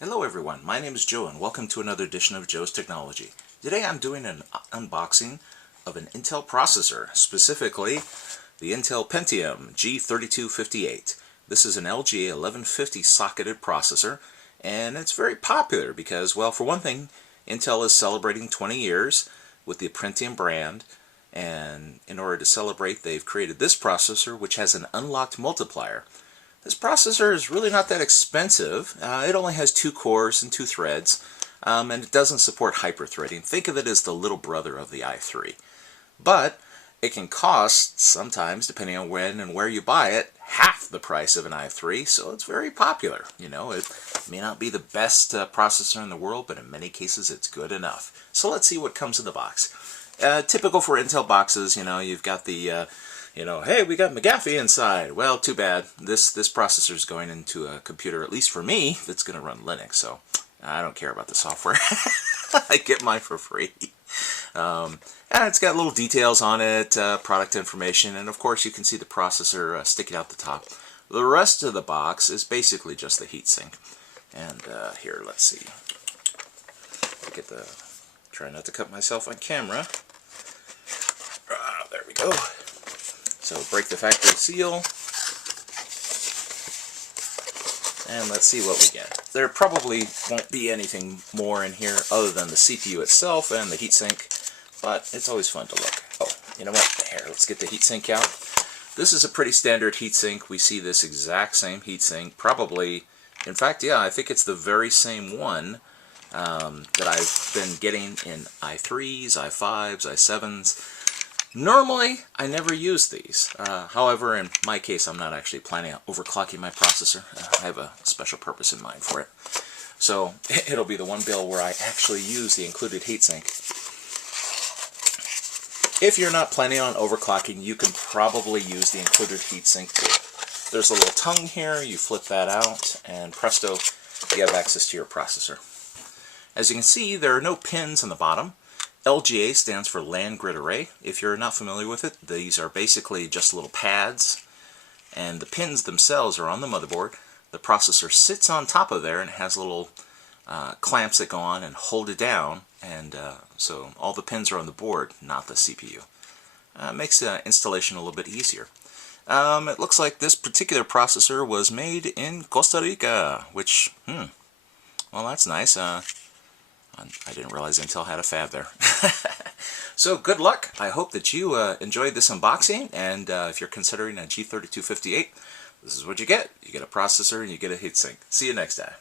Hello everyone, my name is Joe and welcome to another edition of Joe's Technology. Today I'm doing an unboxing of an Intel processor, specifically the Intel Pentium G3258. This is an LGA 1150 socketed processor, and it's very popular because, well, for one thing, Intel is celebrating 20 years with the Pentium brand, and in order to celebrate, they've created this processor which has an unlocked multiplier. This processor is really not that expensive. It only has 2 cores and 2 threads, and it doesn't support hyperthreading. Think of it as the little brother of the i3. But it can cost, sometimes, depending on when and where you buy it, half the price of an i3, so it's very popular. You know, it may not be the best processor in the world, but in many cases it's good enough. So let's see what comes in the box. Typical for Intel boxes, you know, you've got the hey, we got McAfee inside. Well, too bad. This processor is going into a computer, at least for me, that's going to run Linux, so I don't care about the software. I get mine for free. And it's got little details on it, product information, and of course you can see the processor sticking out the top. The rest of the box is basically just the heatsink. And here, let's see. Try not to cut myself on camera. There we go. So break the factory seal, and let's see what we get. There probably won't be anything more in here other than the CPU itself and the heatsink, but it's always fun to look. Oh, you know what? Here, let's get the heatsink out. This is a pretty standard heatsink. We see this exact same heatsink, probably, in fact, yeah, I think it's the very same one that I've been getting in i3s, i5s, i7s. Normally, I never use these. However, in my case, I'm not actually planning on overclocking my processor. I have a special purpose in mind for it. So, it'll be the one build where I actually use the included heatsink. If you're not planning on overclocking, you can probably use the included heatsink too. There's a little tongue here, you flip that out, and presto, you have access to your processor. As you can see, there are no pins on the bottom. LGA stands for Land Grid Array. If you're not familiar with it, these are basically just little pads, and the pins themselves are on the motherboard. The processor sits on top of there and has little clamps that go on and hold it down, and so all the pins are on the board, not the CPU. Makes the installation a little bit easier. It looks like this particular processor was made in Costa Rica, which, well, that's nice. I didn't realize Intel had a fab there. So good luck. I hope that you enjoyed this unboxing, and if you're considering a G3258, this is what you get. You get a processor and you get a heatsink. See you next time.